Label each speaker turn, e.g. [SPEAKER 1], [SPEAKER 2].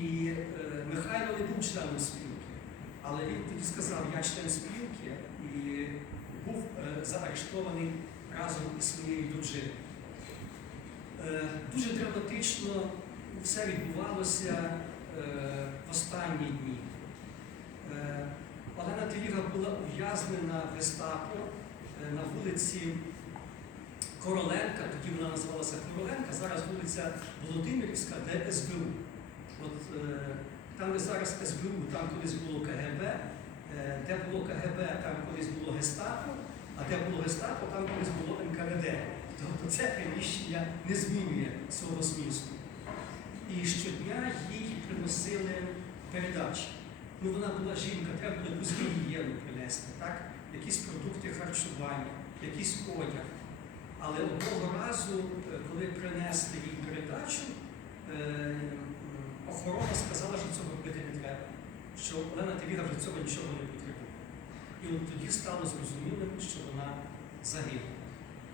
[SPEAKER 1] І е, Михайло не був членом спілки, але він тоді сказав, я член спілки і був е, заарештований разом із своєю дружиною. Е, Дуже драматично все відбувалося е, в останні дні. Е, Олена Теліга була ув'язнена в гестапо е, на вулиці Короленка, тоді вона називалася Короленка, зараз вулиця Володимирівська, де СБУ. Де зараз СБУ, там колись було КГБ, е, де було КГБ, там колись було гестапо, а де було гестапо, там колись було НКВД. Тобто це приміщення не змінює свого змісту. І щодня їй приносили передачі. Ну, вона була жінка, треба було якусь гігієну принести, так? якісь продукти харчування, якийсь одяг. Але одного разу, е, коли принесли їй передачу, е, м, охорона сказала, що цього робити не треба, що Олена Теліга вже цього нічого не потребує. І от тоді стало зрозумілим, що вона загинула.